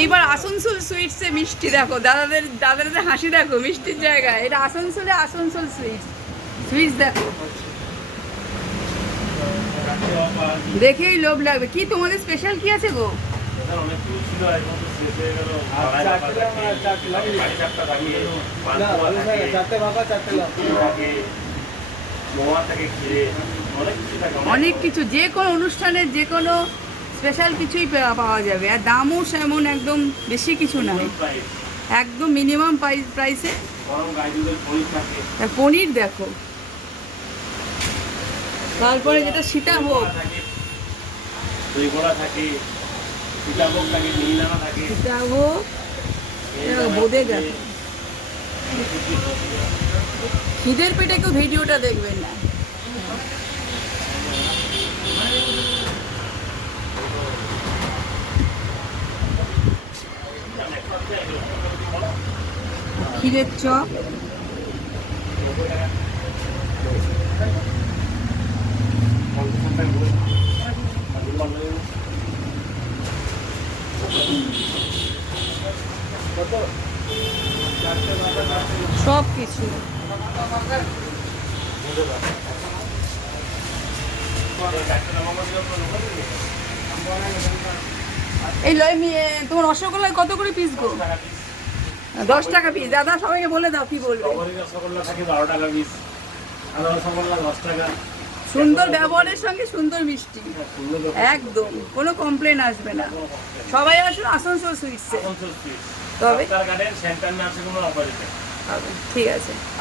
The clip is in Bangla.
এইবার আসানসোল সুইটসে মিষ্টি দেখো, দাদাদের হাসি দেখো মিষ্টির জায়গায়। এটা আসানসোলে আসানসোল সুইটস দেখো, দেখেই লোভ লাগবে। কি তোমাদের স্পেশাল কি আছে গো? অনেক কিছু, যে কোনো অনুষ্ঠানের যে কোনো স্পেশাল কিছুই পাওয়া যাবে। আর দামও সেমন একদম বেশি কিছু নয়, একদম মিনিমাম প্রাইসে। পনির দেখো, তারপরে যেটা সীতাভোগ, সীতাভোগ বোঁদে দেখো। খিদের পেটে কেউ ভিডিওটা দেখবেন না। ক্ষীরের চপ, সব কিছু। এই তোমার রসগোল্লা কত করে পিস গো? 10 টাকা পিস। দাদা সবাইকে বলে দাও কি বলবে। সুন্দর ব্যবহারের সঙ্গে সুন্দর মিষ্টি, একদম কোনো কমপ্লেন আসবে না। সবাই আসুন আসানসোল সুইটসে। তবে ঠিক আছে।